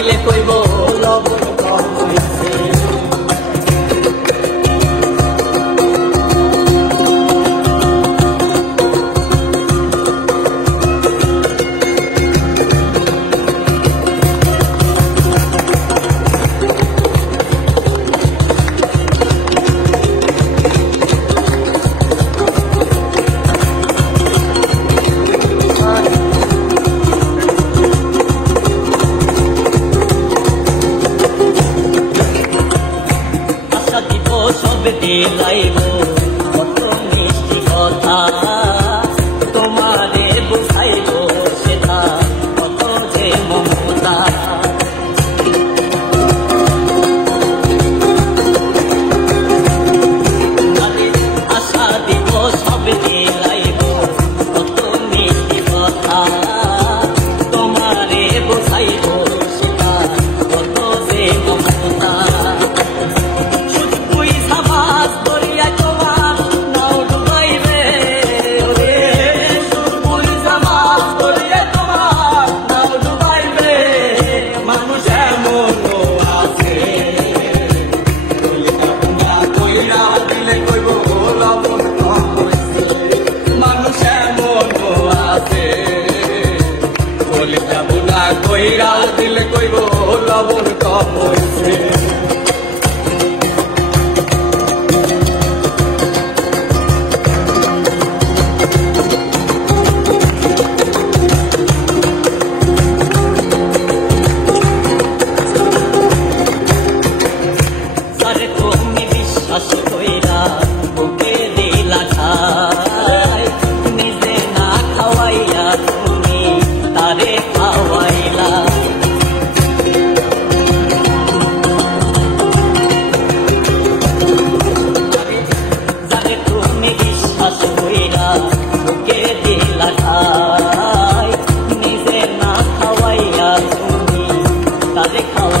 দিলে কইব লবণ কম হইছে। সব দিলাইব কত মিষ্টি কথা, তোমারে বুঝাইব সেটা কত যে মমতা। আশা দিব সব দিলাইব কত মিষ্টি কথা, তোমারে বুঝাইব সেটা কত যে মমতা। কইরা দিলে কইব লবণ কম হইছে। আরে তুমি বিশ্বাস কইরা বুকে দিলা ঠাই, নিজে না খাওয়াইয়া তুমি তারে খাওয়াইলা। যারে তুমি বিশ্বাস কইরা বুকে দিলা ঠাই, নিজে না খাওয়াইয়া তুমি তারে খাওয়াইলা।